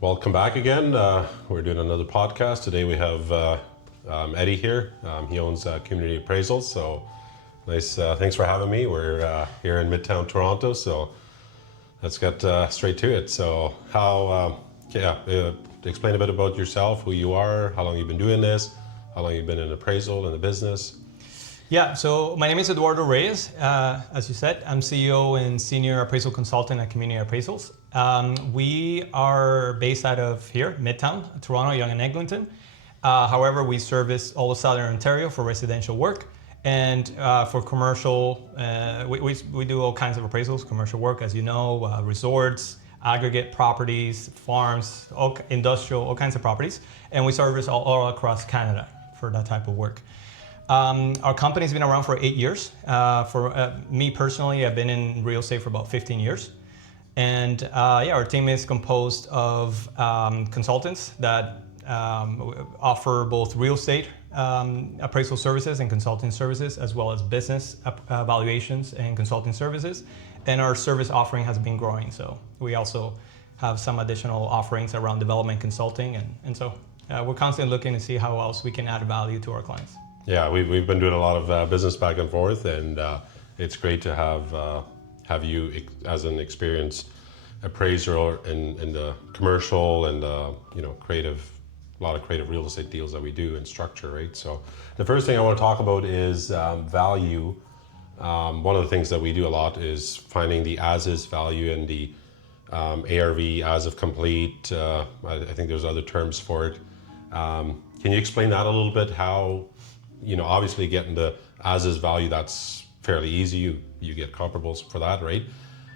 Welcome back again. We're doing another podcast. Today we have Eddie here. He owns Community Appraisals. So nice. Thanks for having me. We're here in Midtown Toronto. So let's get straight to it. So explain a bit about yourself, who you are, how long you've been doing this, how long you've been in appraisal in the business. Yeah, so my name is Eduardo Reyes. As you said, I'm CEO and Senior Appraisal Consultant at Community Appraisals. We are based out of here, Midtown, Toronto, Yonge and Eglinton. However, we service all of Southern Ontario for residential work. And for commercial, we do all kinds of appraisals, commercial work, as you know, resorts, aggregate properties, farms, industrial, all kinds of properties. And we service all across Canada for that type of work. Our company's been around for 8 years. For me personally, I've been in real estate for about 15 years. And our team is composed of consultants that offer both real estate appraisal services and consulting services, as well as business valuations and consulting services. And our service offering has been growing. So we also have some additional offerings around development consulting. And so we're constantly looking to see how else we can add value to our clients. Yeah, we've been doing a lot of business back and forth, and it's great to have you as an experienced appraiser in the commercial and creative, a lot of creative real estate deals that we do and structure, right? So the first thing I want to talk about is value. One of the things that we do a lot is finding the as-is value and the ARV, as of complete. I think there's other terms for it. Can you explain that a little bit? How, obviously getting the as-is value, that's fairly easy. You get comparables for that, right?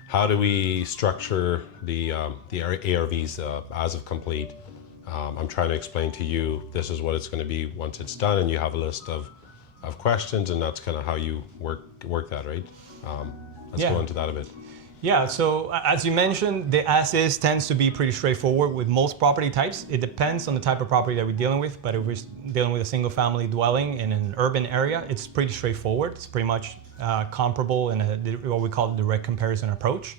How do we structure the ARVs as of complete? I'm trying to explain to you, this is what it's going to be once it's done, and you have a list of questions, and that's kind of how you work that, right? Let's go into that a bit. Yeah, so as you mentioned, the as-is tends to be pretty straightforward with most property types. It depends on the type of property that we're dealing with, but if we're dealing with a single-family dwelling in an urban area, it's pretty straightforward. It's pretty much comparable in what we call the direct comparison approach.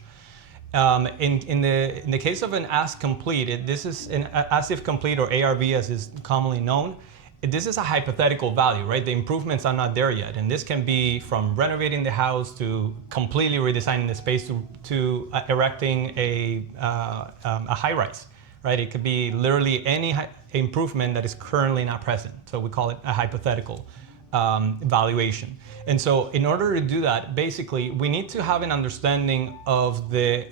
In the case of an as complete, this is an as if complete, or ARV as is commonly known. This is a hypothetical value, right? The improvements are not there yet. And this can be from renovating the house to completely redesigning the space to erecting a high-rise, right? It could be literally any improvement that is currently not present. So we call it a hypothetical valuation. And so in order to do that, basically, we need to have an understanding of the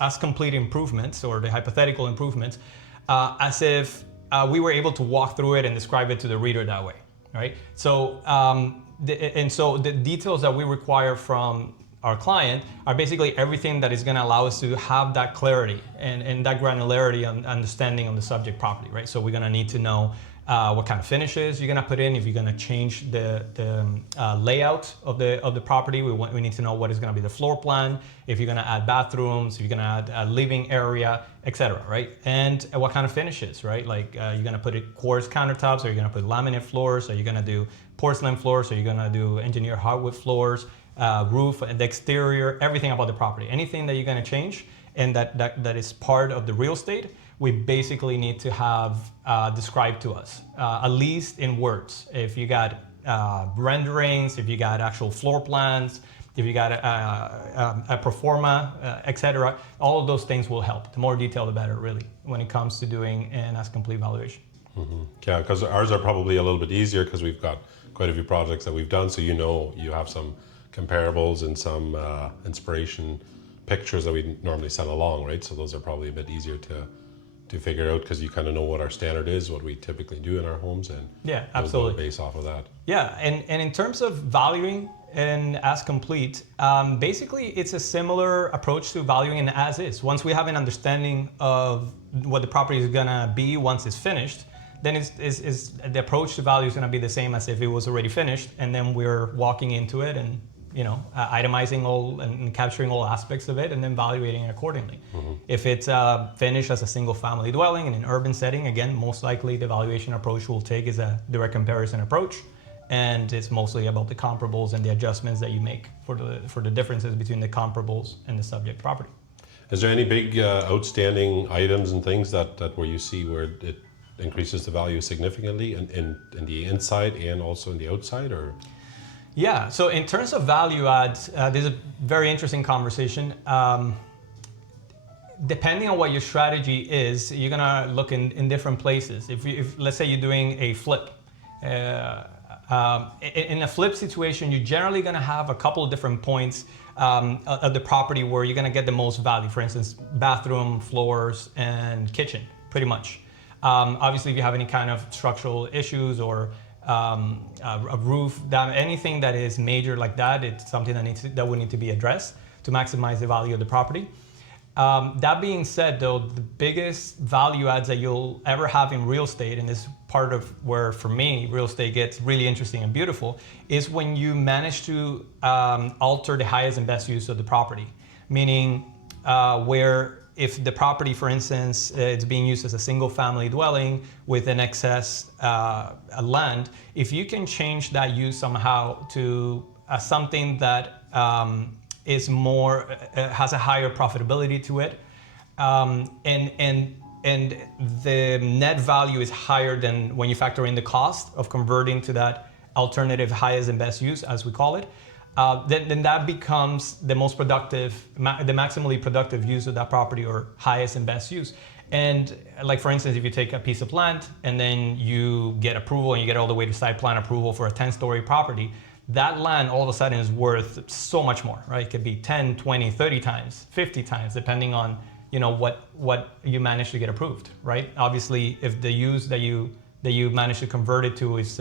as complete improvements, or the hypothetical improvements, as if we were able to walk through it and describe it to the reader that way, right? So, the details that we require from our client are basically everything that is going to allow us to have that clarity and that granularity and understanding on the subject property, right? So we're going to need to know what kind of finishes you're going to put in. If you're going to change the layout of the property, we need to know what is going to be the floor plan. If you're going to add bathrooms, if you're going to add a living area, etc., right? And what kind of finishes, right? Like you're going to put it quartz countertops, or you're going to put laminate floors, or you're going to do porcelain floors, or you're going to do engineered hardwood floors, roof, the exterior, everything about the property. Anything that you're going to change and that is part of the real estate, we basically need to have described to us, at least in words. If you got renderings, if you got actual floor plans, if you got a pro forma, etc., all of those things will help. The more detail, the better, really, when it comes to doing an as-complete valuation. Mm-hmm. Yeah, because ours are probably a little bit easier because we've got quite a few projects that we've done, so you have some comparables and some inspiration pictures that we normally send along, right? So those are probably a bit easier to figure out, because you kind of know what our standard is, what we typically do in our homes, and absolutely base off of that. Yeah, and in terms of valuing an as complete, basically it's a similar approach to valuing an as is. Once we have an understanding of what the property is gonna be once it's finished, then it's the approach to value is gonna be the same as if it was already finished, and then we're walking into it and itemizing all and capturing all aspects of it, and then evaluating it accordingly. Mm-hmm. If it's finished as a single family dwelling in an urban setting, again, most likely the valuation approach we'll take is a direct comparison approach. And it's mostly about the comparables and the adjustments that you make for the differences between the comparables and the subject property. Is there any big outstanding items and things that where you see where it increases the value significantly in the inside and also in the outside, or? Yeah, so in terms of value adds, this is a very interesting conversation. Depending on what your strategy is, you're gonna look in different places. If let's say you're doing a flip, in a flip situation, you're generally gonna have a couple of different points of the property where you're gonna get the most value. For instance, bathroom, floors, and kitchen, pretty much. Obviously, if you have any kind of structural issues or a roof down, anything that is major like that, it's something that would need to be addressed to maximize the value of the property. That being said, though, the biggest value adds that you'll ever have in real estate, and this is part of where, for me, real estate gets really interesting and beautiful, is when you manage to alter the highest and best use of the property. Meaning, where if the property, for instance, it's being used as a single family dwelling with an excess land, if you can change that use somehow to something that is more, has a higher profitability to it, and the net value is higher than when you factor in the cost of converting to that alternative highest and best use, as we call it, then that becomes the most productive, the maximally productive use of that property, or highest and best use. And like, for instance, if you take a piece of land and then you get approval and you get all the way to site plan approval for a 10-story property, that land all of a sudden is worth so much more, right? It could be 10, 20, 30 times, 50 times, depending on, you know, what you manage to get approved, right? Obviously, if the use that you manage to convert it to is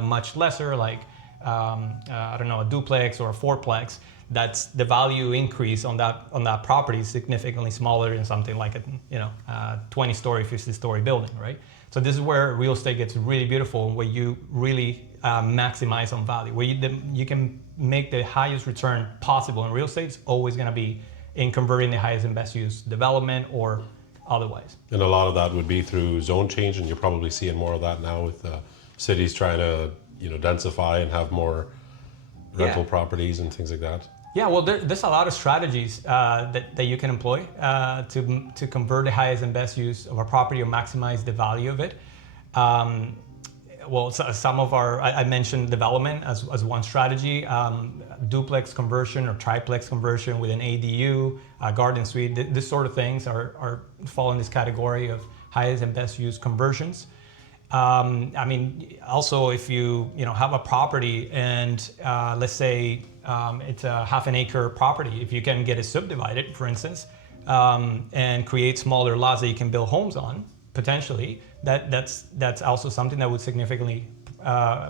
much lesser, like I don't know, a duplex or a fourplex, that's the value increase on that property is significantly smaller than something like a 20-story, 50-story building, right? So this is where real estate gets really beautiful, where you really maximize on value, where you can make the highest return possible in real estate. It's always going to be in converting the highest and best use development or otherwise. And a lot of that would be through zone change, and you're probably seeing more of that now with cities trying to, you know, densify and have more rental properties and things like that. Yeah, well, there's a lot of strategies that you can employ to convert the highest and best use of a property or maximize the value of it. Well, some of I mentioned development as one strategy, duplex conversion or triplex conversion with an ADU, garden suite. This sort of things fall in this category of highest and best use conversions. I mean, also if you have a property and let's say it's a half an acre property, if you can get it subdivided, for instance, and create smaller lots that you can build homes on, potentially, that's also something that would significantly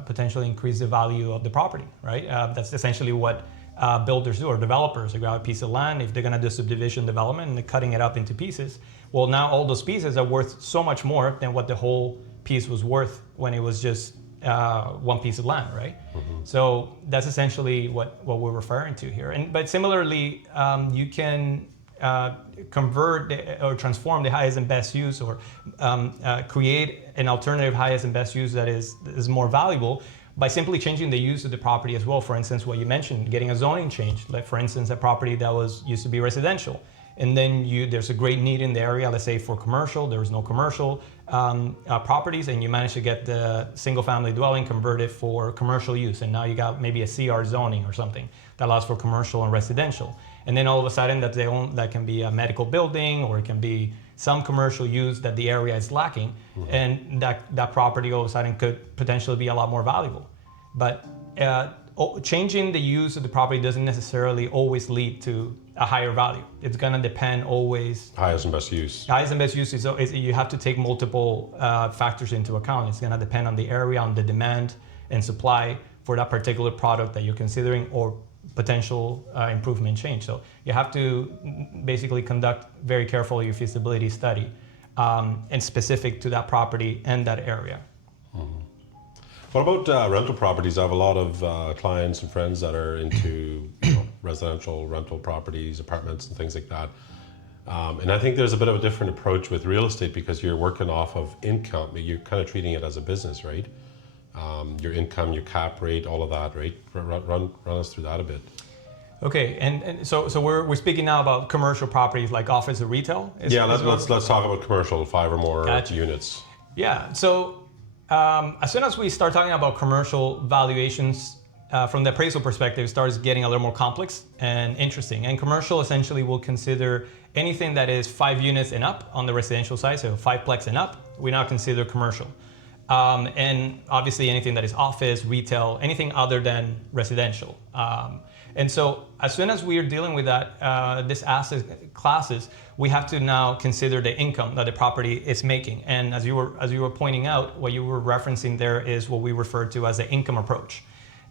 potentially increase the value of the property, right? That's essentially what builders do, or developers. They grab a piece of land, if they're going to do subdivision development and they're cutting it up into pieces, well, now all those pieces are worth so much more than what the whole piece was worth when it was just one piece of land, right? Mm-hmm. So that's essentially what we're referring to here. But similarly, you can convert or transform the highest and best use, or create an alternative highest and best use that is more valuable by simply changing the use of the property as well. For instance, what you mentioned, getting a zoning change. Like, for instance, a property that used to be residential, and then there's a great need in the area, let's say for commercial, there was no commercial properties, and you manage to get the single family dwelling converted for commercial use, and now you got maybe a CR zoning or something that allows for commercial and residential. And then all of a sudden that can be a medical building, or it can be some commercial use that the area is lacking, mm-hmm. and that property all of a sudden could potentially be a lot more valuable. But changing the use of the property doesn't necessarily always lead to a higher value. It's going to depend always. Highest and best use. Highest and best use is you have to take multiple factors into account. It's going to depend on the area, on the demand and supply for that particular product that you're considering, or potential improvement change. So you have to basically conduct very carefully your feasibility study, and specific to that property and that area. Mm-hmm. What about rental properties? I have a lot of clients and friends that are into residential rental properties, apartments and things like that. And I think there's a bit of a different approach with real estate, because you're working off of income. You're kind of treating it as a business, right? Your income, your cap rate, all of that, right? Run us through that a bit. Okay, and so we're speaking now about commercial properties like office or retail. Yeah, let's talk about commercial, 5 or more Gotcha. units. Yeah. So as soon as we start talking about commercial valuations from the appraisal perspective, it starts getting a little more complex and interesting. And commercial essentially will consider anything that is 5 units and up on the residential side, so 5-plex and up, we now consider commercial. And obviously anything that is office, retail, anything other than residential. And so as soon as we are dealing with that, this asset classes, we have to now consider the income that the property is making. And as you were pointing out, what you were referencing there is what we refer to as the income approach.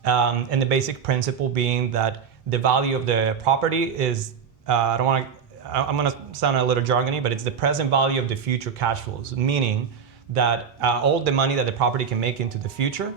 And the basic principle being that the value of the property is, I'm gonna sound a little jargony, but it's the present value of the future cash flows, meaning that all the money that the property can make into the future,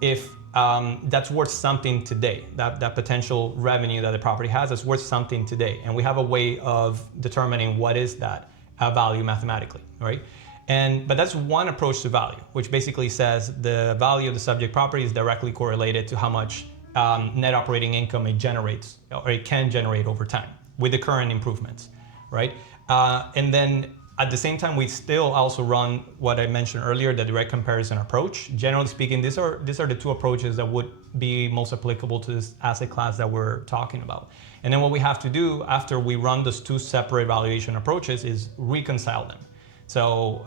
if that's worth something today, that potential revenue that the property has is worth something today. And we have a way of determining what is that value mathematically, right? But that's one approach to value, which basically says the value of the subject property is directly correlated to how much net operating income it generates or it can generate over time with the current improvements, right? And then at the same time, we still also run what I mentioned earlier, the direct comparison approach. Generally speaking, these are the two approaches that would be most applicable to this asset class that we're talking about. And then what we have to do after we run those two separate valuation approaches is reconcile them. So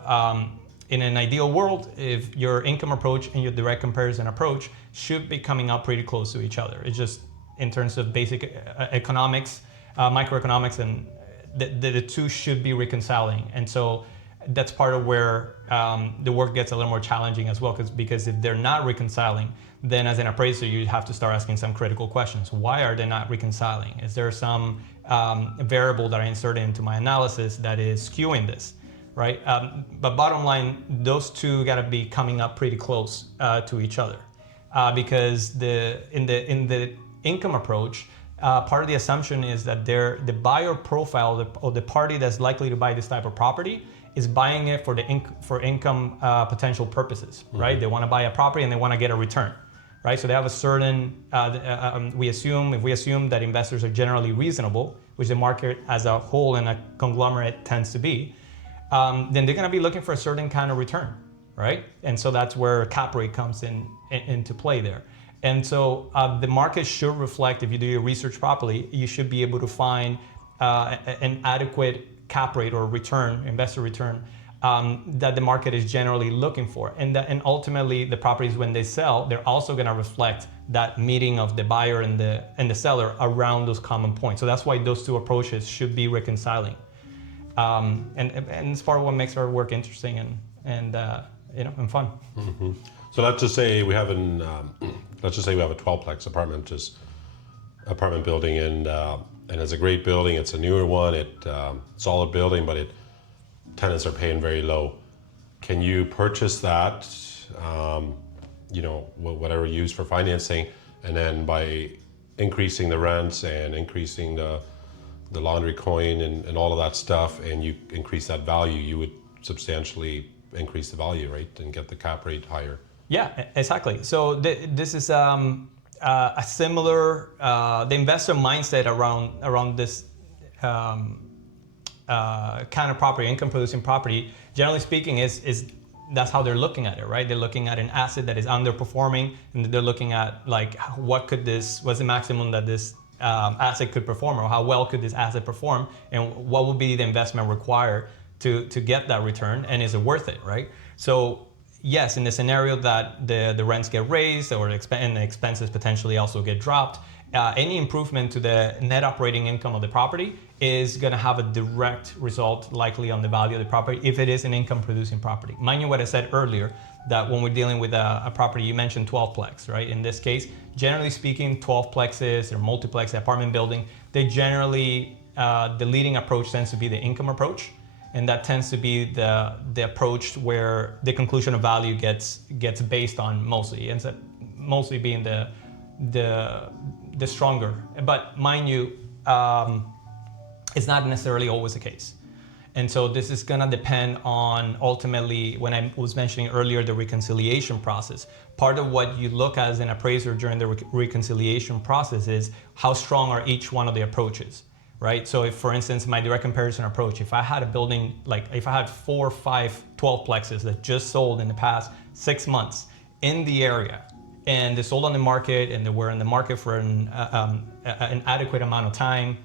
in an ideal world, if your income approach and your direct comparison approach should be coming out pretty close to each other. It's just in terms of basic economics, microeconomics, and the two should be reconciling. And so that's part of where the work gets a little more challenging as well, because if they're not reconciling, then as an appraiser, you have to start asking some critical questions. Why are they not reconciling? Is there some variable that I inserted into my analysis that is skewing this, right? But bottom line, those two gotta be coming up pretty close to each other, because in the income approach, part of the assumption is that the buyer profile or the party that's likely to buy this type of property is buying it for income potential purposes, right? They want to buy a property and they want to get a return, right? So they have a certain, if we assume that investors are generally reasonable, which the market as a whole and a conglomerate tends to be, then they're going to be looking for a certain kind of return, right? And so that's where cap rate comes into play there. And so the market should reflect, if you do your research properly, you should be able to find an adequate cap rate or return, investor return, that the market is generally looking for. And ultimately, the properties, when they sell, they're also going to reflect that meeting of the buyer and the seller around those common points. So that's why those two approaches should be reconciling. And it's part of what makes our work interesting and fun. Mm-hmm. So let's just say we have a 12-plex apartment building, and it's a great building. It's a newer one. Solid building, but tenants are paying very low. Can you purchase that? Whatever you use for financing, and then by increasing the rents and increasing the laundry coin and all of that stuff, and you increase that value, you would substantially increase the value, right, and get the cap rate higher. Yeah, exactly. So this is a similar, the investor mindset around this kind of property, income producing property, generally speaking, is that's how they're looking at it, right? They're looking at an asset that is underperforming, and they're looking at what's the maximum that this asset could perform, or how well could this asset perform, and what would be the investment required to get that return, and is it worth it, right? So yes, in the scenario that the rents get raised or and the expenses potentially also get dropped, any improvement to the net operating income of the property is going to have a direct result likely on the value of the property if it is an income producing property. Mind you what I said earlier, that when we're dealing with a property, you mentioned 12-plex, right? In this case, generally speaking, 12-plexes or multiplex apartment building, they generally, the leading approach tends to be the income approach. And that tends to be the approach where the conclusion of value gets based on mostly. It ends up mostly being the stronger. But mind you, it's not necessarily always the case. And so this is gonna depend on ultimately, when I was mentioning earlier, the reconciliation process. Part of what you look at as an appraiser during the reconciliation process is how strong are each one of the approaches, right? So if, for instance, my direct comparison approach, if I had a building, like if I had 4, 5, 12 plexes that just sold in the past 6 months in the area, and they sold on the market and they were in the market for an adequate amount of time,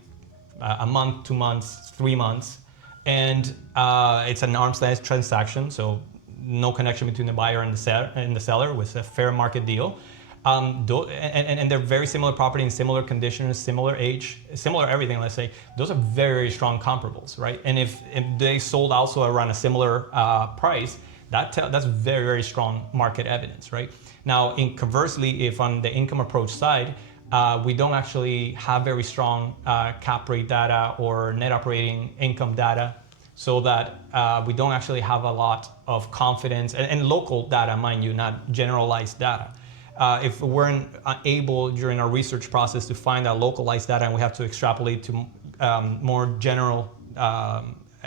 a month, 2 months, 3 months, and it's an arm's length transaction, so no connection between the buyer and the seller, with a fair market deal. And they're very similar property in similar conditions, similar age, similar everything, let's say. Those are very, very strong comparables, right? And if they sold also around a similar price, that's very, very strong market evidence, right? Now, conversely, if on the income approach side, we don't actually have very strong cap rate data or net operating income data, so that we don't actually have a lot of confidence, and local data, mind you, not generalized data. If we weren't able during our research process to find that localized data, and we have to extrapolate to more general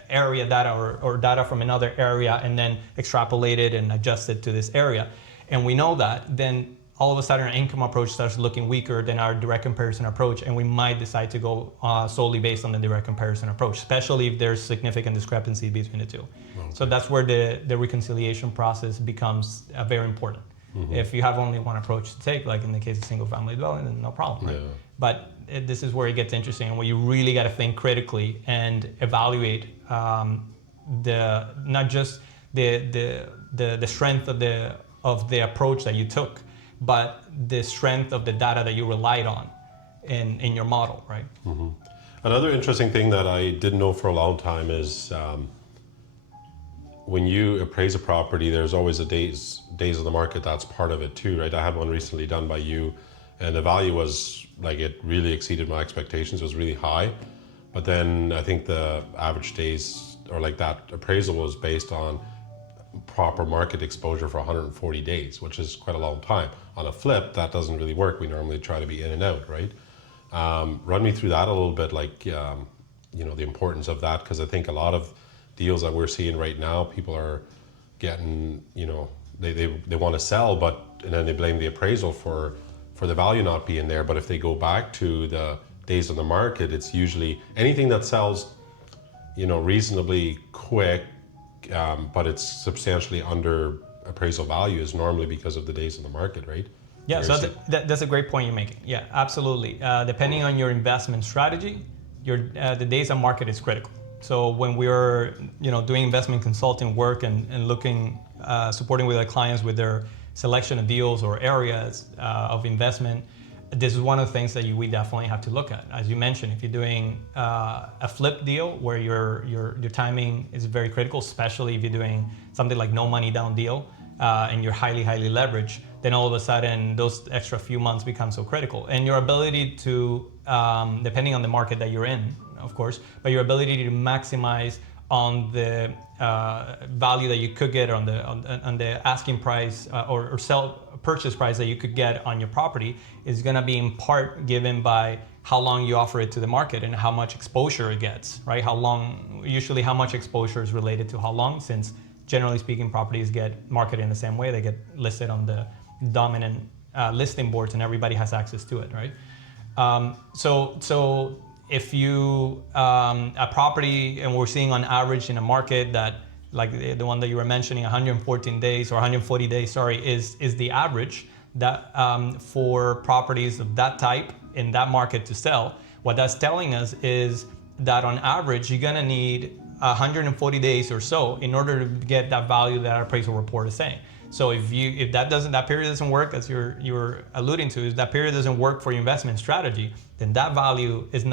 area data or data from another area and then extrapolate it and adjust it to this area, and we know that, then all of a sudden our income approach starts looking weaker than our direct comparison approach, and we might decide to go solely based on the direct comparison approach, especially if there's significant discrepancy between the two. Okay. So that's where the reconciliation process becomes very important. Mm-hmm. If you have only one approach to take, like in the case of single family dwelling, then no problem, right? Yeah. But this is where it gets interesting, and where you really got to think critically and evaluate not just the strength of the approach that you took, but the strength of the data that you relied on in your model, right? Mm-hmm. Another interesting thing that I didn't know for a long time is when you appraise a property, there's always a days of the market that's part of it too, right? I had one recently done by you, and the value was like, it really exceeded my expectations. It was really high, but then I think the average days, or like that appraisal, was based on proper market exposure for 140 days, which is quite a long time. On a flip, that doesn't really work. We normally try to be in and out, right? Run me through that a little bit, like the importance of that, because I think a lot of deals that we're seeing right now, people are getting, they want to sell, and then they blame the appraisal for the value not being there. But if they go back to the days on the market, it's usually anything that sells, reasonably quick, but it's substantially under appraisal value, is normally because of the days on the market, right? Yeah, so that's a great point you're making. Yeah, absolutely. Depending on your investment strategy, the days on market is critical. So when we're doing investment consulting work and looking, supporting with our clients with their selection of deals or areas of investment, this is one of the things that we definitely have to look at. As you mentioned, if you're doing a flip deal where your timing is very critical, especially if you're doing something like no money down deal and you're highly leveraged, then all of a sudden those extra few months become so critical. And your ability to, depending on the market that you're in, of course, but your ability to maximize on the value that you could get on the asking price or purchase price that you could get on your property is going to be in part given by how long you offer it to the market and how much exposure it gets, right? Usually how much exposure is related to how long, since generally speaking, properties get marketed in the same way. They get listed on the dominant listing boards and everybody has access to it, right? So if you, a property, and we're seeing on average in a market that, like the one that you were mentioning, 114 days or 140 days, sorry, is the average that for properties of that type in that market to sell. What that's telling us is that on average, you're gonna need 140 days or so in order to get that value that our appraisal report is saying. So if that period doesn't work, as you're alluding to, if that period doesn't work for your investment strategy, then that value is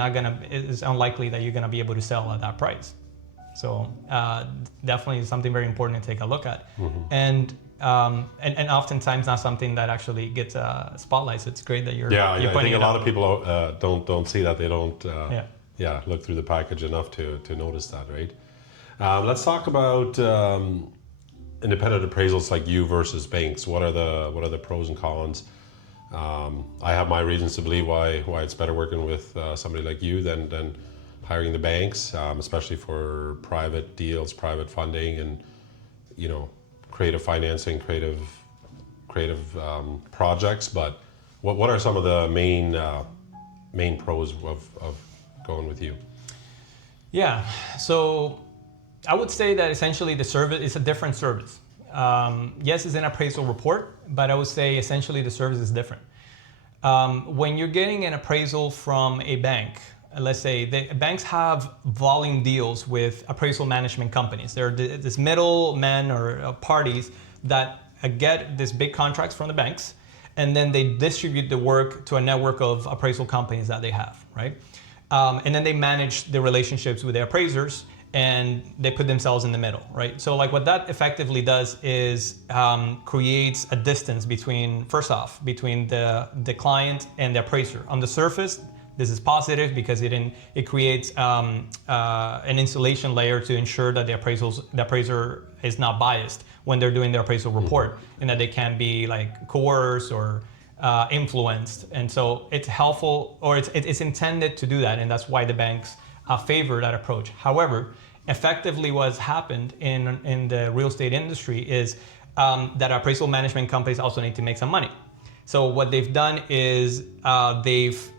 unlikely that you're gonna be able to sell at that price. So definitely something very important to take a look at. Mm-hmm. And oftentimes not something that actually gets spotlights. It's great that you're I pointing think it a lot out. of people don't see that. They don't look through the package enough to notice that, right? Let's talk about independent appraisals like you versus banks. What are the pros and cons? I have my reasons to believe why it's better working with somebody like you than hiring the banks, especially for private deals, private funding, and creative financing, creative projects. But what are some of the main pros of going with you? Yeah, so I would say that essentially the service is a different service. Yes, it's an appraisal report, but I would say essentially the service is different. When you're getting an appraisal from a bank, let's say the banks have volume deals with appraisal management companies. There are this middlemen or parties that get these big contracts from the banks, and then they distribute the work to a network of appraisal companies that they have, right? And then they manage the relationships with the appraisers, and they put themselves in the middle, right? So like what that effectively does is creates a distance between the client and the appraiser. On the surface, this is positive because it creates an insulation layer to ensure that the appraiser is not biased when they're doing their appraisal report, and that they can be like coerced or influenced. And so it's helpful, or it's intended to do that, and that's why the banks favor that approach. However, effectively what's happened in the real estate industry is that appraisal management companies also need to make some money. So what they've done is they've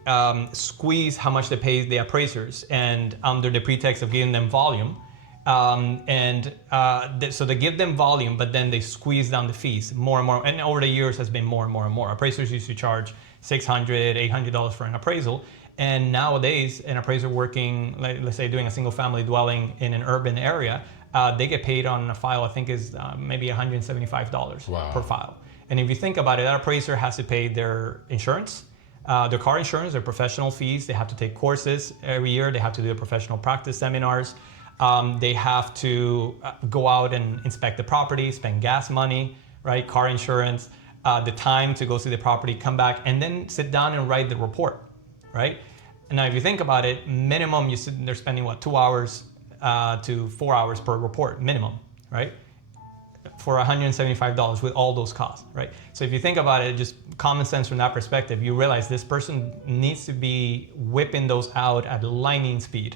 squeezed how much they pay the appraisers, and under the pretext of giving them volume. So they give them volume, but then they squeeze down the fees more and more. And over the years has been more and more and more. Appraisers used to charge $600, $800 for an appraisal. And nowadays, an appraiser working, let's say doing a single family dwelling in an urban area, they get paid on a file, I think is maybe $175 per file. And if you think about it, that appraiser has to pay their insurance, their car insurance, their professional fees. They have to take courses every year. They have to do a professional practice seminars. They have to go out and inspect the property, spend gas money, right? Car insurance, the time to go see the property, come back, and then sit down and write the report. Right? And now if you think about it, minimum they're spending 2 hours to 4 hours per report, minimum, right? For $175 with all those costs, right? So if you think about it, just common sense from that perspective, you realize this person needs to be whipping those out at lightning speed.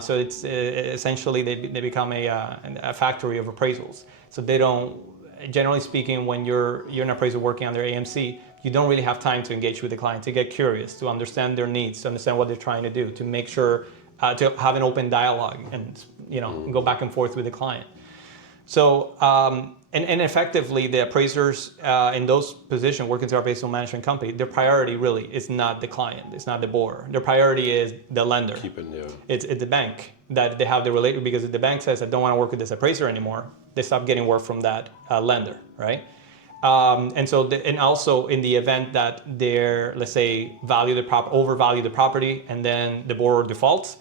So it's essentially they become a factory of appraisals. So they don't, generally speaking, when you're an appraiser working under AMC, you don't really have time to engage with the client, to get curious, to understand their needs, to understand what they're trying to do, to make sure to have an open dialogue and go back and forth with the client. So and effectively, the appraisers in those positions working through our appraisal management company, their priority really is not the client, it's not the borrower. Their priority is the lender. It's the bank that they have the related, because if the bank says I don't want to work with this appraiser anymore, they stop getting work from that lender, right? And so, and also in the event that they're, let's say, overvalue the property, and then the borrower defaults,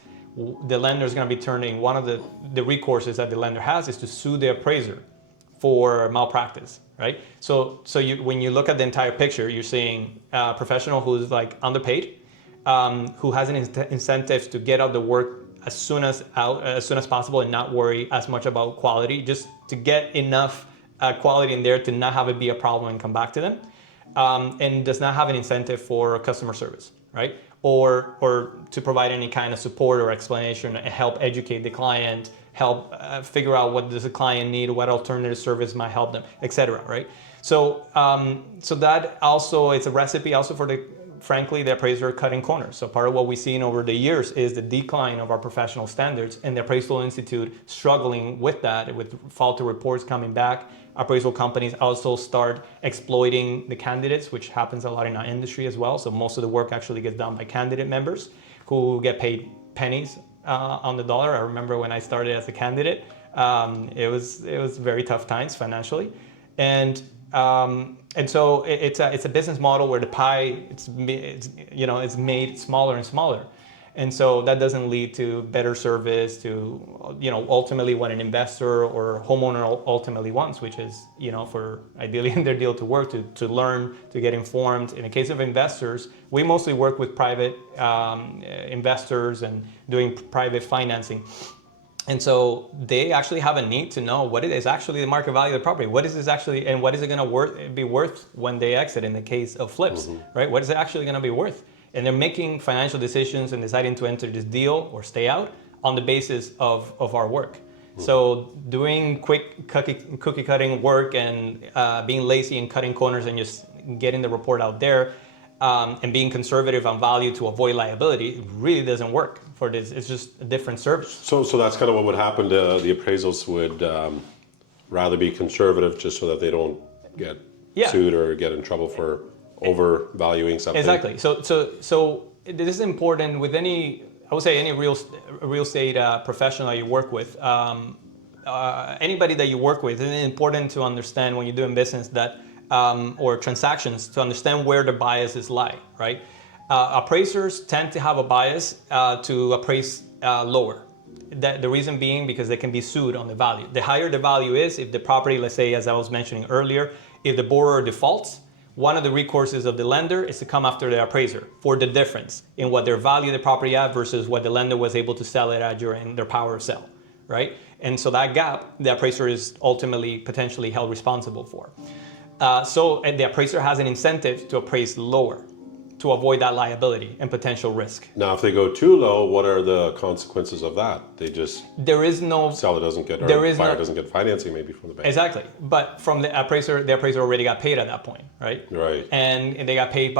the lender is going to be turning, one of the recourses that the lender has is to sue the appraiser for malpractice, right? So when you look at the entire picture, you're seeing a professional who's like underpaid, who has an incentive to get out the work as soon as possible and not worry as much about quality, just to get enough quality in there to not have it be a problem and come back to them, and does not have an incentive for customer service, right? Or to provide any kind of support or explanation, help educate the client, help figure out what does the client need, what alternative service might help them, etc. Right? So that also, it's a recipe also for frankly, the appraiser cutting corners. So part of what we've seen over the years is the decline of our professional standards, and the Appraisal Institute struggling with that, with faulty reports coming back. Appraisal companies also start exploiting the candidates, which happens a lot in our industry as well. So most of the work actually gets done by candidate members who get paid pennies on the dollar. I remember when I started as a candidate, it was very tough times financially, and so it's a business model where the pie it's made smaller and smaller, and so that doesn't lead to better service, to ultimately what an investor or homeowner ultimately wants, which is for ideally in their deal to work, to learn, to get informed. In the case of investors, we mostly work with private investors and doing private financing. And so they actually have a need to know what it is actually the market value of the property. What is this actually, and what is it going to be worth when they exit in the case of flips, right? What is it actually going to be worth? and they're making financial decisions and deciding to enter this deal or stay out on the basis of our work. So doing quick cookie cutting work and being lazy and cutting corners and just getting the report out there and being conservative on value to avoid liability, it really doesn't work for this. It's just a different service. So that's kind of what would happen to the appraisals would rather be conservative just so that they don't get sued or get in trouble for overvaluing something. Exactly. So this is important with any, I would say any real estate professional you work with. Anybody that you work with, it's important to understand when you're doing business that or transactions to understand where the biases lie, right? Appraisers tend to have a bias to appraise lower. The reason being because they can be sued on the value. The higher the value is, if the property, let's say, as I was mentioning earlier, if the borrower defaults, one of the recourses of the lender is to come after the appraiser for the difference in what they value the property at versus what the lender was able to sell it at during their power of sale, right? And so that gap, the appraiser is ultimately potentially held responsible for. And the appraiser has an incentive to appraise lower to avoid that liability and potential risk. Now, if they go too low, what are the consequences of that? They just seller doesn't get, or buyer doesn't get financing maybe from the bank. Exactly, but from the appraiser already got paid at that point, right? Right. And they got paid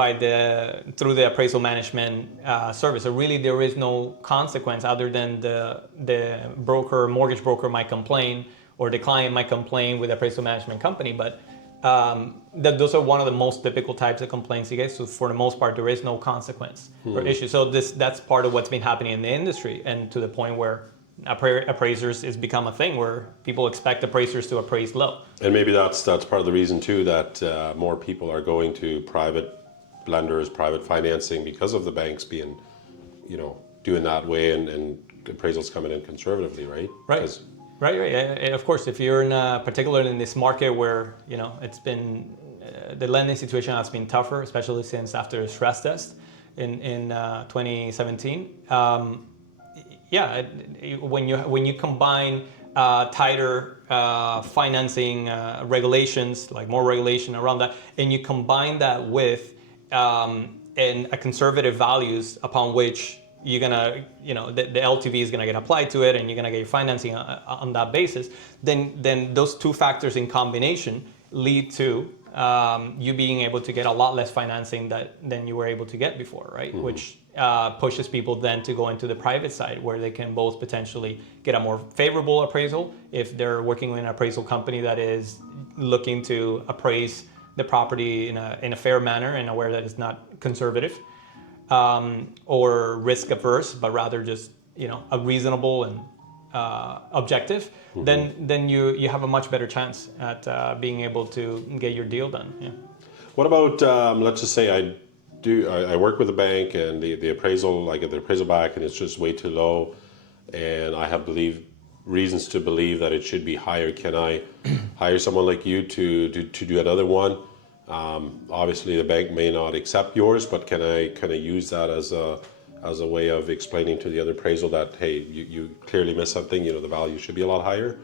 through the appraisal management service. So really, there is no consequence other than the mortgage broker might complain, or the client might complain with the appraisal management company, but those are one of the most typical types of complaints you get. So for the most part, there is no consequence or issue. So that's part of what's been happening in the industry, and to the point where appraisers has become a thing where people expect appraisers to appraise low. And maybe that's part of the reason too that more people are going to private lenders, private financing, because of the banks being, doing that way, and appraisals coming in conservatively, right? Right. Right. Of course, if you're particularly in this market where it's been the lending situation has been tougher, especially since after the stress test in 2017. When you combine tighter financing regulations, like more regulation around that, and you combine that with a conservative values upon which you're gonna, the LTV is gonna get applied to it, and you're gonna get your financing on that basis. Then those two factors in combination lead to you being able to get a lot less financing than you were able to get before, right? Mm-hmm. Which pushes people then to go into the private side, where they can both potentially get a more favorable appraisal if they're working with an appraisal company that is looking to appraise the property in a fair manner and aware that it's not conservative. Or risk averse, but rather just a reasonable and objective, mm-hmm. then you have a much better chance at being able to get your deal done. Yeah. What about let's just say I work with a bank, and the appraisal, I get the appraisal back and it's just way too low, and I have reasons to believe that it should be higher. Can I hire someone like you to do another one? Obviously, the bank may not accept yours, but can I use that as a way of explaining to the other appraisal that, hey, you clearly missed something, the value should be a lot higher?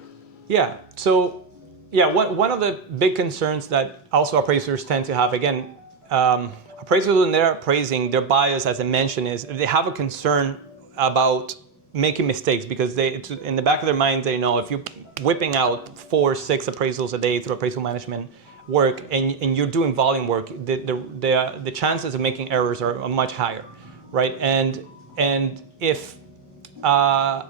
Yeah. So, one of the big concerns that also appraisers tend to have, again, appraisers when they're appraising, their bias, as I mentioned, is they have a concern about making mistakes, because in the back of their mind, they know if you're whipping out 4-6 appraisals a day through appraisal management work, and you're doing volume work, the chances of making errors are much higher, right? And if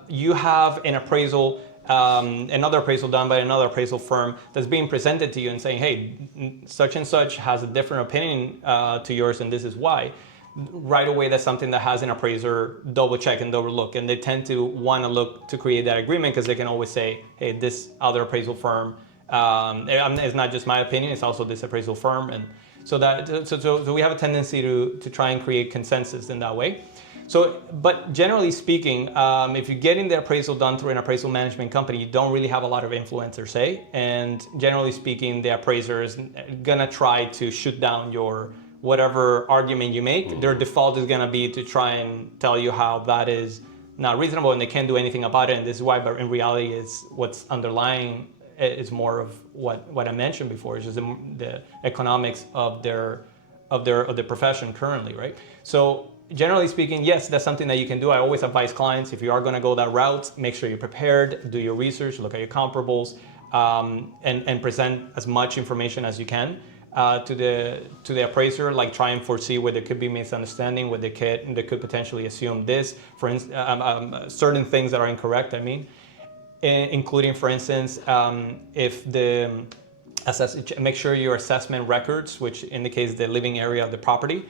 you have an appraisal, another appraisal done by another appraisal firm that's being presented to you and saying, hey, such and such has a different opinion to yours, and this is why, right away that's something that has an appraiser double check and double look, and they tend to want to look to create that agreement, because they can always say, hey, this other appraisal firm, it's not just my opinion, it's also this appraisal firm. And so we have a tendency to try and create consensus in that way. So, but generally speaking, if you're getting the appraisal done through an appraisal management company, you don't really have a lot of influence or say. And generally speaking, the appraiser is gonna try to shoot down your whatever argument you make. Mm-hmm. Their default is gonna be to try and tell you how that is not reasonable and they can't do anything about it. And this is why, but in reality, it's what's underlying is more of what I mentioned before, is just the economics of their of the profession currently, right? So generally speaking, yes, that's something that you can do. I always advise clients, if you are going to go that route, make sure you're prepared, do your research, look at your comparables, and present as much information as you can to the appraiser. Like, try and foresee where there could be misunderstanding, where they could potentially assume this, for instance, certain things that are incorrect. I mean, including, for instance, if make sure your assessment records, which indicates the living area of the property.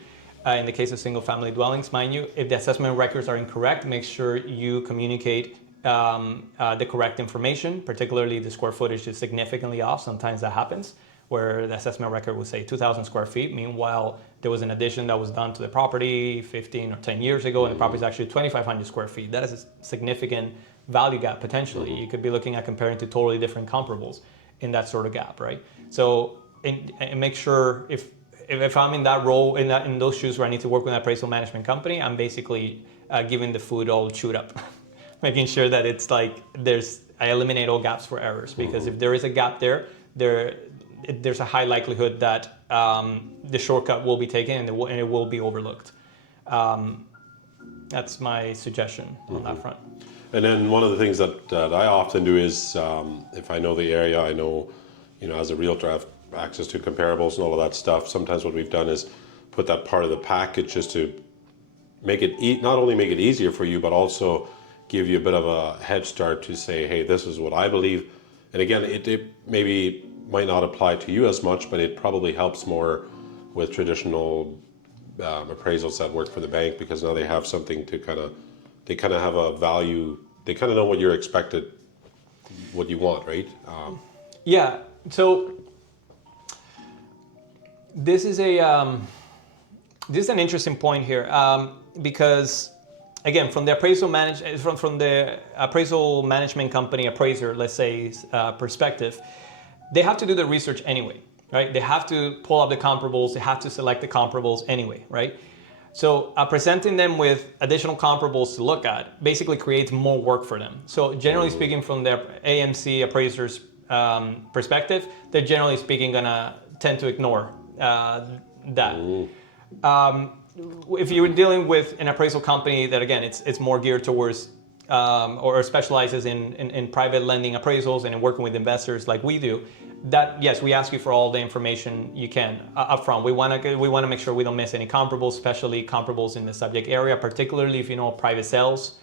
In the case of single-family dwellings, mind you, if the assessment records are incorrect, make sure you communicate the correct information, particularly the square footage is significantly off. Sometimes that happens, where the assessment record will say 2,000 square feet. Meanwhile, there was an addition that was done to the property 15 or 10 years ago, and the property is actually 2,500 square feet. That is a significant value gap, potentially. You could be looking at comparing to totally different comparables in that sort of gap, right? So, and make sure if I'm in that role, in those shoes where I need to work with an appraisal management company, I'm basically giving the food all chewed up, making sure that it's like I eliminate all gaps for errors, because if there is a gap there's a high likelihood that the shortcut will be taken and it will be overlooked. That's my suggestion on that front. And then one of the things that I often do is, if I know the area, I know, as a realtor, I have access to comparables and all of that stuff. Sometimes what we've done is put that part of the package just to make it not only make it easier for you, but also give you a bit of a head start to say, hey, this is what I believe. And again, it maybe might not apply to you as much, but it probably helps more with traditional appraisals that work for the bank, because now they have something to they kind of have a value. They kind of know what you're expected, what you want, right? Yeah. So this is an interesting point here, because again, from the from the appraisal management company appraiser, let's say, perspective, they have to do the research anyway, right? They have to pull up the comparables. They have to select the comparables anyway, right? So presenting them with additional comparables to look at basically creates more work for them. So generally speaking, from their AMC appraisers perspective, they're generally speaking gonna tend to ignore that. If you're dealing with an appraisal company that, again, it's more geared towards or specializes in private lending appraisals and in working with investors like we do, that, yes, we ask you for all the information you can upfront. We want to make sure we don't miss any comparables, especially comparables in the subject area, particularly if you know private sales.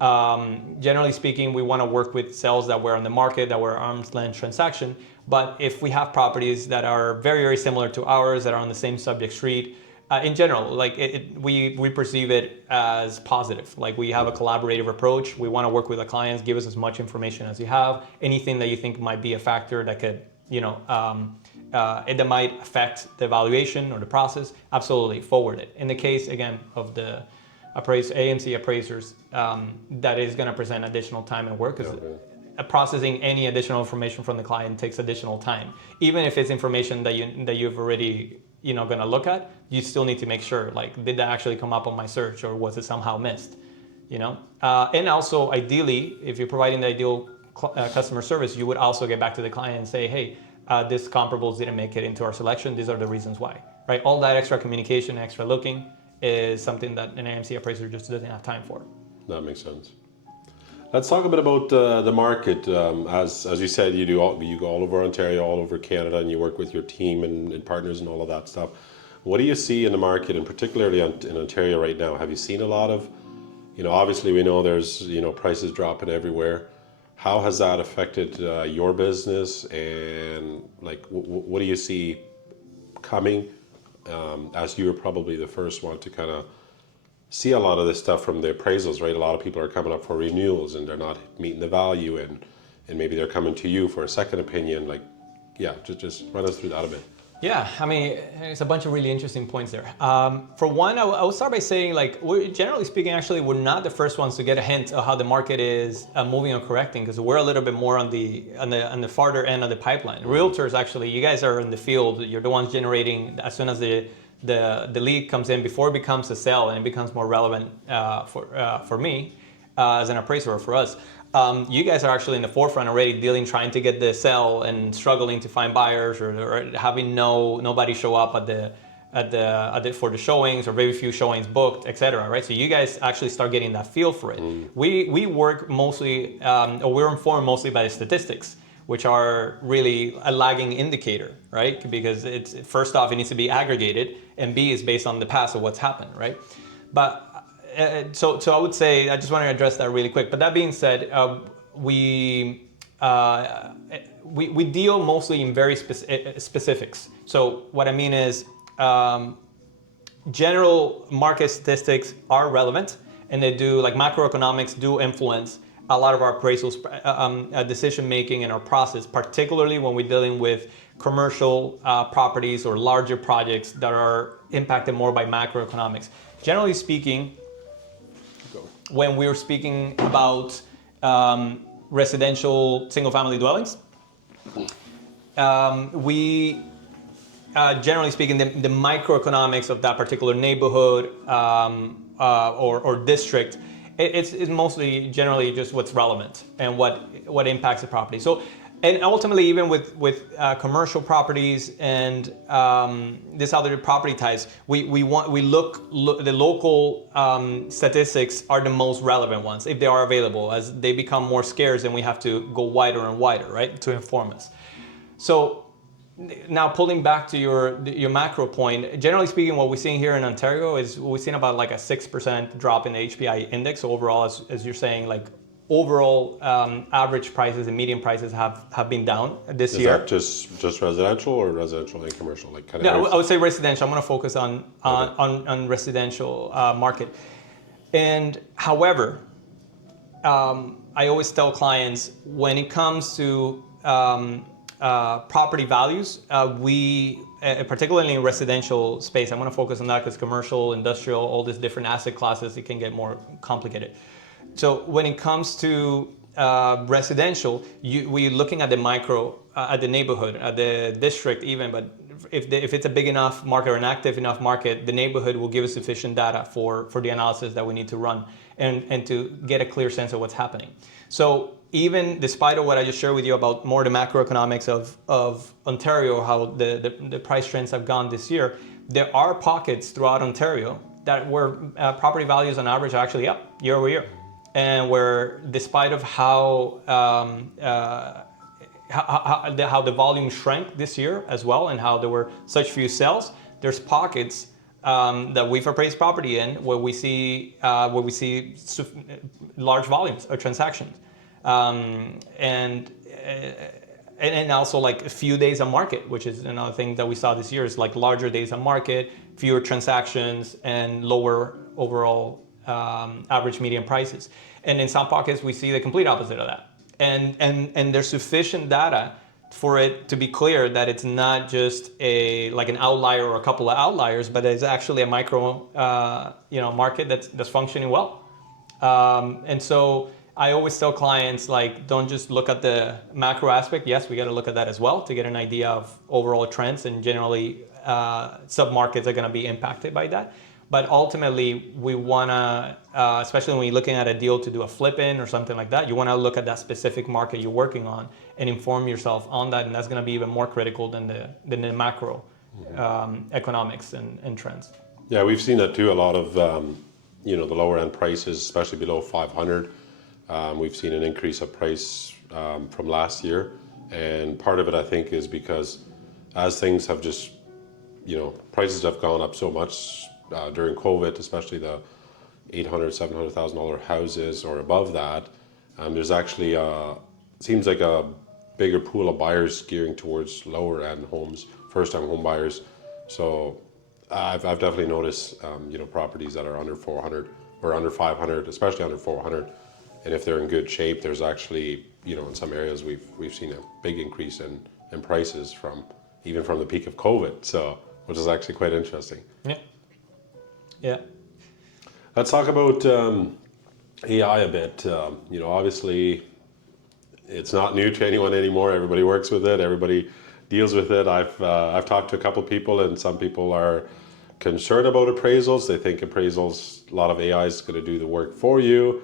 Generally speaking, we want to work with sales that were on the market, that were arm's length transaction. But if we have properties that are very, very similar to ours, that are on the same subject street, in general, like we perceive it as positive. Like, we have a collaborative approach. We want to work with the clients. Give us as much information as you have. Anything that you think might be a factor that could, that might affect the evaluation or the process, absolutely forward it. In the case, again, of the AMC appraisers, that is going to present additional time and work, because processing any additional information from the client takes additional time. Even if it's information that you've already going to look at, you still need to make sure, like, did that actually come up on my search, or was it somehow missed? And also, ideally, if you're providing the ideal customer service, you would also get back to the client and say, hey, this comparables didn't make it into our selection. These are the reasons why, right? All that extra communication, extra looking is something that an AMC appraiser just doesn't have time for. That makes sense. Let's talk a bit about the market. As you said, you go all over Ontario, all over Canada, and you work with your team and partners and all of that stuff. What do you see in the market, and particularly in Ontario right now? Have you seen a lot of, obviously we know there's, prices dropping everywhere. How has that affected your business, and like, what do you see coming, as you're probably the first one to kind of see a lot of this stuff from the appraisals, right? A lot of people are coming up for renewals and they're not meeting the value, and maybe they're coming to you for a second opinion. Like, just run us through that a bit. Yeah, I mean, it's a bunch of really interesting points there. For one, I would start by saying, like, generally speaking, actually, we're not the first ones to get a hint of how the market is moving or correcting, because we're a little bit more on the farther end of the pipeline. Realtors, actually, you guys are in the field. You're the ones generating as soon as the lead comes in, before it becomes a sale and it becomes more relevant for me as an appraiser, or for us. You guys are actually in the forefront already, trying to get the sale and struggling to find buyers, or having nobody show up at for the showings or very few showings booked, etc. Right? So you guys actually start getting that feel for it. We work mostly, or we're informed mostly by the statistics, which are really a lagging indicator, right? Because it's, first off, it needs to be aggregated, and B is based on the past of what's happened, right? But so I would say, I just want to address that really quick. But that being said, we deal mostly in very specifics. So what I mean is, general market statistics are relevant, and they do, like macroeconomics do influence a lot of our appraisals decision making and our process, particularly when we're dealing with commercial properties or larger projects that are impacted more by macroeconomics. Generally speaking, when we're speaking about residential single-family dwellings, we generally speaking, the microeconomics of that particular neighborhood or district, it's mostly generally just what's relevant and what impacts the property. So, and ultimately, even with commercial properties and this other property types, we look the local statistics are the most relevant ones if they are available. As they become more scarce, and we have to go wider and wider, right, to inform us. So. Now, pulling back to your macro point, generally speaking, what we're seeing here in Ontario is we've seen about like a 6% drop in the HPI index overall, as you're saying, like overall average prices and median prices have been down this year. Is that just residential or residential and commercial? Like kind of. Yeah, I would say residential. I'm going to focus on residential market. And however, I always tell clients when it comes to property values, we, particularly in residential space, I'm going to focus on that because commercial, industrial, all these different asset classes, it can get more complicated. So when it comes to residential, we're looking at the micro, at the neighborhood, at the district even, but if it's a big enough market or an active enough market, the neighborhood will give us sufficient data for the analysis that we need to run and to get a clear sense of what's happening. So even despite of what I just shared with you about more the macroeconomics of Ontario, how the price trends have gone this year, there are pockets throughout Ontario that where property values on average are actually up year over year. And where despite of how the volume shrank this year as well, and how there were such few sales, there's pockets that we've appraised property in where we see large volumes of transactions, and also like a few days on market, which is another thing that we saw this year, is like larger days on market, fewer transactions, and lower overall average median prices. And in some pockets, we see the complete opposite of that. And there's sufficient data for it to be clear that it's not just like an outlier or a couple of outliers, but it's actually a micro market that's functioning well. And so I always tell clients, like, don't just look at the macro aspect. Yes, we got to look at that as well to get an idea of overall trends, and generally sub-markets are going to be impacted by that. But ultimately, we want to, especially when you're looking at a deal to do a flip-in or something like that, you want to look at that specific market you're working on and inform yourself on that, and that's going to be even more critical than the macro economics and trends. Yeah, we've seen that too. A lot of the lower end prices, especially below 500. We've seen an increase of price from last year, and part of it I think is because as things have just, prices have gone up so much during COVID, especially the $800,000, $700,000 houses or above that. There's actually seems like a bigger pool of buyers gearing towards lower end homes, first time home buyers. So I've definitely noticed properties that are under 400 or under 500, especially under 400. And if they're in good shape, there's actually, in some areas we've seen a big increase in prices even from the peak of COVID. So, which is actually quite interesting. Yeah. Yeah. Let's talk about AI a bit. Obviously, it's not new to anyone anymore. Everybody works with it. Everybody deals with it. I've talked to a couple of people, and some people are concerned about appraisals. They think appraisals, a lot of AI is going to do the work for you.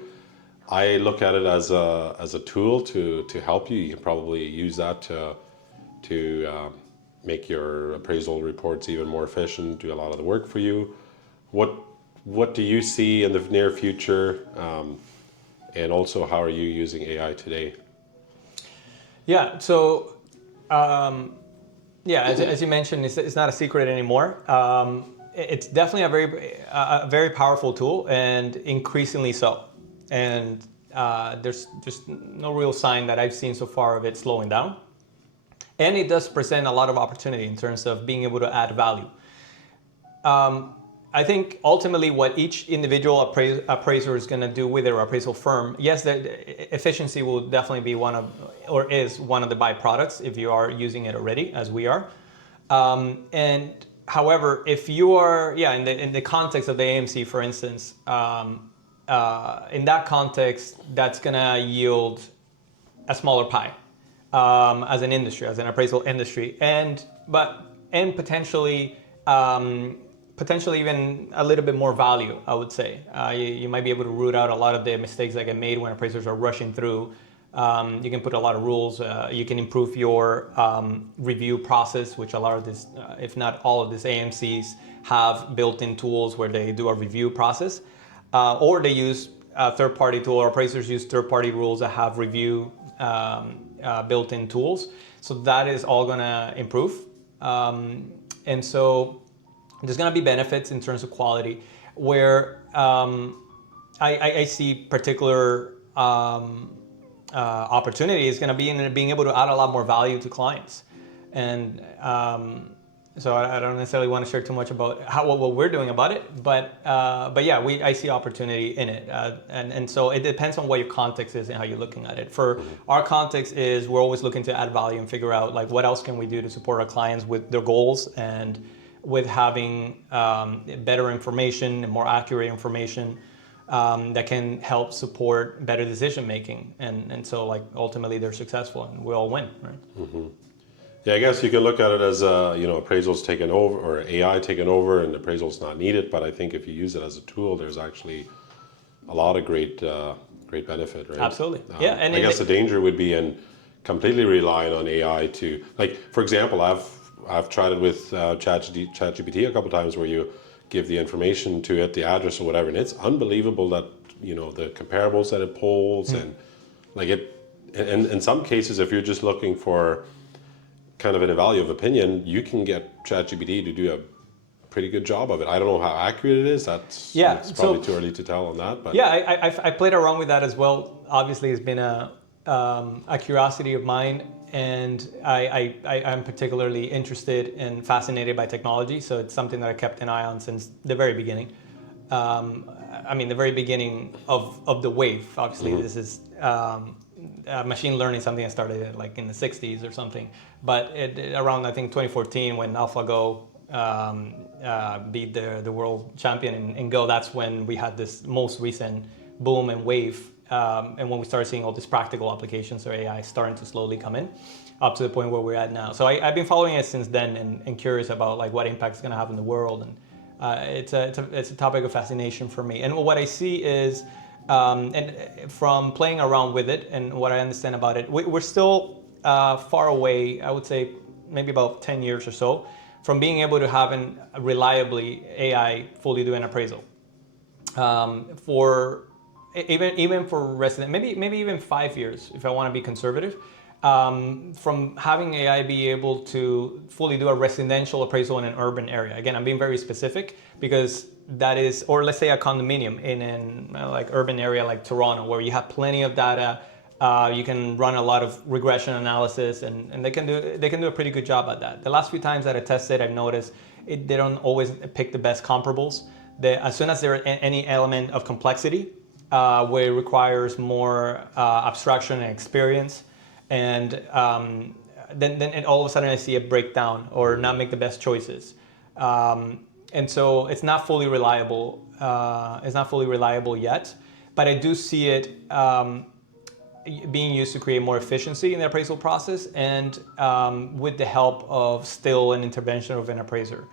I look at it as a tool to help you. You can probably use that to make your appraisal reports even more efficient, do a lot of the work for you. What do you see in the near future? And also, how are you using AI today? Yeah. So, yeah, as you mentioned, it's not a secret anymore. It's definitely a very powerful tool, and increasingly so. And there's just no real sign that I've seen so far of it slowing down. And it does present a lot of opportunity in terms of being able to add value. I think ultimately what each individual appraiser is going to do with their appraisal firm, yes, the efficiency will definitely be one of, or is one of the byproducts if you are using it already, as we are. And however, if you are, in the context of the AMC, for instance, in that context, that's going to yield a smaller pie as an industry, as an appraisal industry, and potentially. Potentially even a little bit more value, I would say. You might be able to root out a lot of the mistakes that get made when appraisers are rushing through. You can put a lot of rules. You can improve your review process, which a lot of this, if not all of these AMCs, have built-in tools where they do a review process. Or they use a third-party tool, or appraisers use third-party rules that have review built-in tools. So that is all gonna improve. And so there's going to be benefits in terms of quality, where I see particular opportunity is going to be in being able to add a lot more value to clients. And so I don't necessarily want to share too much about what we're doing about it, but yeah, I see opportunity in it. And so it depends on what your context is and how you're looking at it. For our context is we're always looking to add value and figure out like what else can we do to support our clients with their goals and with having better information and more accurate information that can help support better decision making, and so like ultimately they're successful and we all win, right? Mm-hmm. Yeah, I guess you can look at it as appraisals taken over or AI taken over and appraisals not needed. But I think if you use it as a tool, there's actually a lot of great benefit, right? Absolutely. Yeah, and I guess the danger would be in completely relying on AI to, like, for example, I've tried it with ChatGPT a couple times where you give the information to it, the address or whatever, and it's unbelievable that the comparables that it pulls and like it. And in some cases, if you're just looking for kind of a value of opinion, you can get ChatGPT to do a pretty good job of it. I don't know how accurate it is. It's probably too early to tell on that. But yeah, I played around with that as well. Obviously, it's been a curiosity of mine. And I'm particularly interested and fascinated by technology, so it's something that I kept an eye on since the very beginning. The very beginning of the wave. Obviously, this is machine learning, something I started like in the 60s or something. But around, I think, 2014, when AlphaGo beat the world champion in Go, that's when we had this most recent boom and wave. And when we started seeing all these practical applications of AI starting to slowly come in, up to the point where we're at now. So I've been following it since then and curious about like what impact it's going to have in the world. And it's a topic of fascination for me. And what I see is, and from playing around with it and what I understand about it, we're still far away, I would say maybe about 10 years or so, from being able to have reliably AI fully do an appraisal. Even for resident, maybe even 5 years, if I want to be conservative, from having AI be able to fully do a residential appraisal in an urban area. Again, I'm being very specific because that is, or let's say a condominium in an like urban area like Toronto, where you have plenty of data. You can run a lot of regression analysis, and they can do a pretty good job at that. The last few times that I tested, I've noticed they don't always pick the best comparables. As soon as there's any element of complexity, where it requires more abstraction and experience, and then all of a sudden I see it break down or not make the best choices, and so it's not fully reliable. It's not fully reliable yet, but I do see it being used to create more efficiency in the appraisal process, and with the help of still an intervention of an appraiser.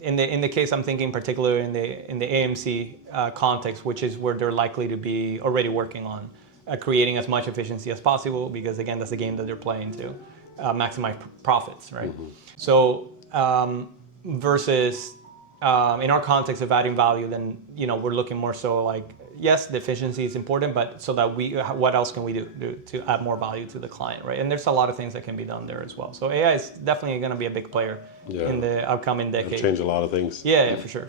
In the case I'm thinking particularly in the AMC context, which is where they're likely to be already working on creating as much efficiency as possible, because again, that's the game that they're playing too. maximize profits, right? So versus in our context of adding value, then we're looking more so like, yes, the efficiency is important, but so that what else can we do to add more value to the client, right? And there's a lot of things that can be done there as well. So AI is definitely going to be a big player in the upcoming decade. It'll change a lot of things. Yeah, for sure.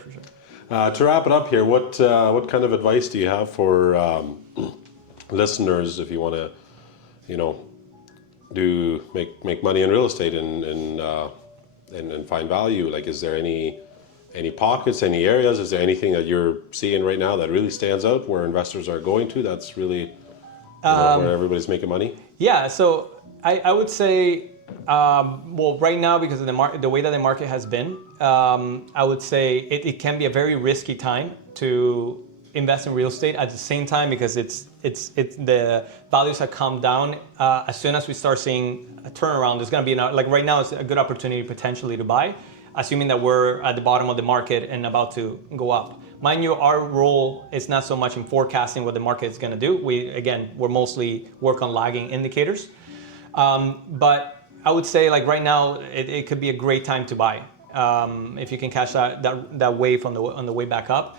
To wrap it up here, what kind of advice do you have for listeners if you want to, make money in real estate and find value? Like, is there any pockets, any areas? Is there anything that you're seeing right now that really stands out where investors are going to? That's really where everybody's making money. Yeah, so I would say, well, right now because of the way that the market has been, I would say it can be a very risky time to invest in real estate. At the same time, because it's the values have come down. As soon as we start seeing a turnaround, there's going to be like right now, it's a good opportunity potentially to buy, assuming that we're at the bottom of the market and about to go up. Mind you, our role is not so much in forecasting what the market is going to do. We're mostly work on lagging indicators. But I would say like right now, it could be a great time to buy if you can catch that wave on the way back up.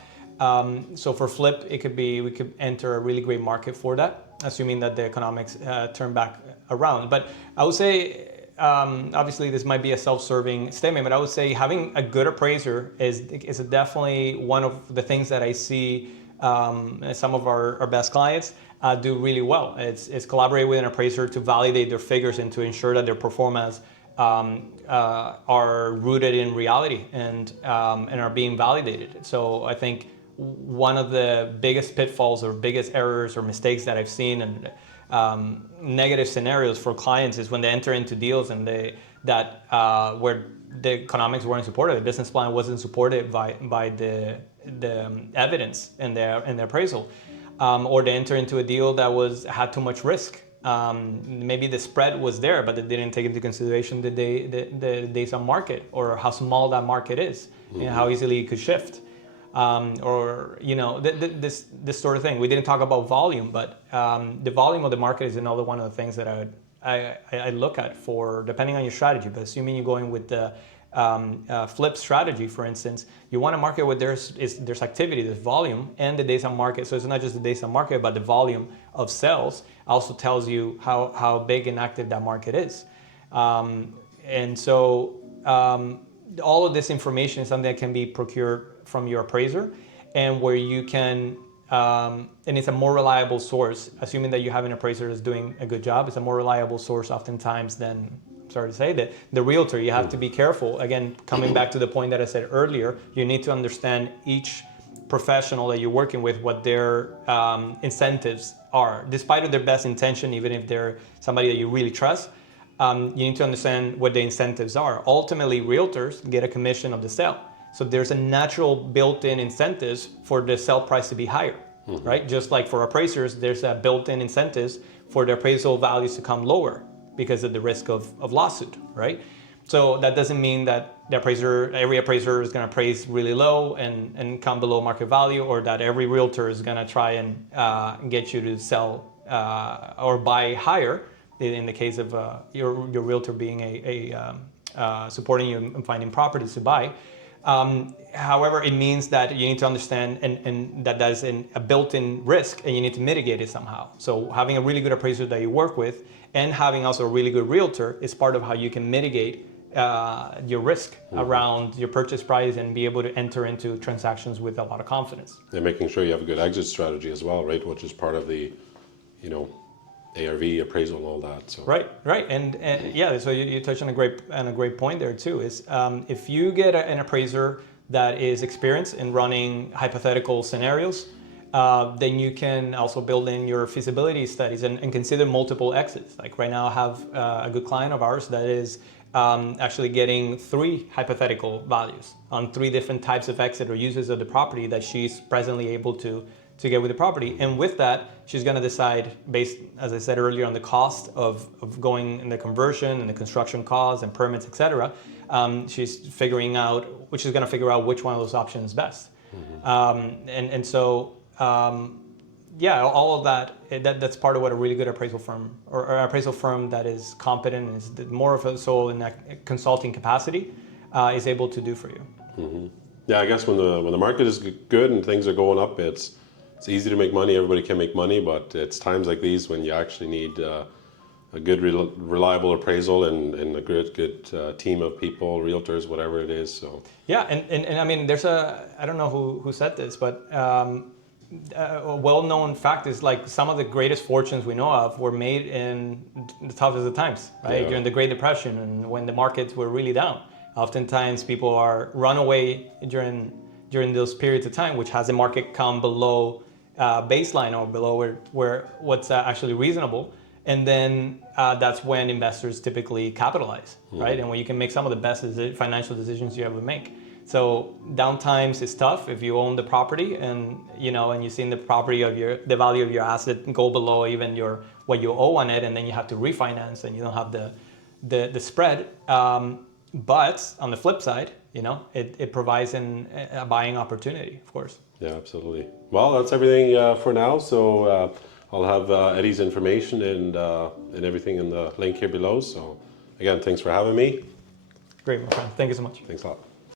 So for flip, we could enter a really great market for that, assuming that the economics turn back around. But I would say, obviously this might be a self-serving statement, but I would say having a good appraiser is definitely one of the things that I see some of our best clients do really well. It's collaborate with an appraiser to validate their figures and to ensure that their performance are rooted in reality and are being validated. So I think one of the biggest pitfalls or biggest errors or mistakes that I've seen and negative scenarios for clients is when they enter into deals and where the economics weren't supported, the business plan wasn't supported by the evidence in their appraisal, or they enter into a deal that had too much risk. Maybe the spread was there, but they didn't take into consideration the days on market or how small that market is and how easily it could shift. This sort of thing. We didn't talk about volume, but the volume of the market is another one of the things that I look at for depending on your strategy. But assuming you're going with the flip strategy, for instance, you want a market where there's activity, there's volume, and the days on market. So it's not just the days on market, but the volume of sales also tells you how big and active that market is. And so all of this information is something that can be procured from your appraiser, and where you can, and it's a more reliable source, assuming that you have an appraiser that's doing a good job. It's a more reliable source oftentimes than, sorry to say, that the realtor. You have to be careful. Again, coming back to the point that I said earlier, you need to understand each professional that you're working with, what their incentives are. Despite of their best intention, even if they're somebody that you really trust, you need to understand what the incentives are. Ultimately, realtors get a commission of the sale. So there's a natural built-in incentives for the sale price to be higher, right? Just like for appraisers, there's a built-in incentives for the appraisal values to come lower because of the risk of lawsuit, right? So that doesn't mean that every appraiser is going to appraise really low and come below market value, or that every realtor is going to try and get you to sell or buy higher. In the case of your realtor being supporting you in finding properties to buy. However, it means that you need to understand and that is a built-in risk, and you need to mitigate it somehow. So having a really good appraiser that you work with and having also a really good realtor is part of how you can mitigate your risk around your purchase price and be able to enter into transactions with a lot of confidence. And making sure you have a good exit strategy as well, right? Which is part of the, ARV appraisal and all that. So right, and yeah. So you touched on a great point there too. Is if you get an appraiser that is experienced in running hypothetical scenarios, then you can also build in your feasibility studies and consider multiple exits. Like right now, I have a good client of ours that is actually getting 3 hypothetical values on 3 different types of exit or uses of the property that she's presently able to get with the property. And with that, she's going to decide based, as I said earlier, on the cost of going in the conversion and the construction costs and permits, etc. She's going to figure out which one of those options is best. So yeah, all of that, that's part of what a really good appraisal firm or appraisal firm that is competent and is more of a soul in that consulting capacity is able to do for you. Yeah, I guess when the market is good and things are going up, it's easy to make money. Everybody can make money, but it's times like these when you actually need a good, reliable appraisal and a good team of people, realtors, whatever it is. So yeah, and I mean, there's I don't know who said this, but a well-known fact is like some of the greatest fortunes we know of were made in the toughest of times, right? Yeah. During the Great Depression and when the markets were really down. Oftentimes people are run away during those periods of time, which has the market come below baseline or below where what's actually reasonable. And then that's when investors typically capitalize, right? And when you can make some of the best financial decisions you ever make. So downtimes is tough if you own the property and and you've seen the property of the value of your asset go below even what you owe on it, and then you have to refinance and you don't have the spread. But on the flip side, it provides a buying opportunity, of course. yeah, absolutely. Well, that's everything for now. So I'll have Eddie's information and everything in the link here below. So again, thanks for having me. Great, my friend. Thank you so much. Thanks a lot.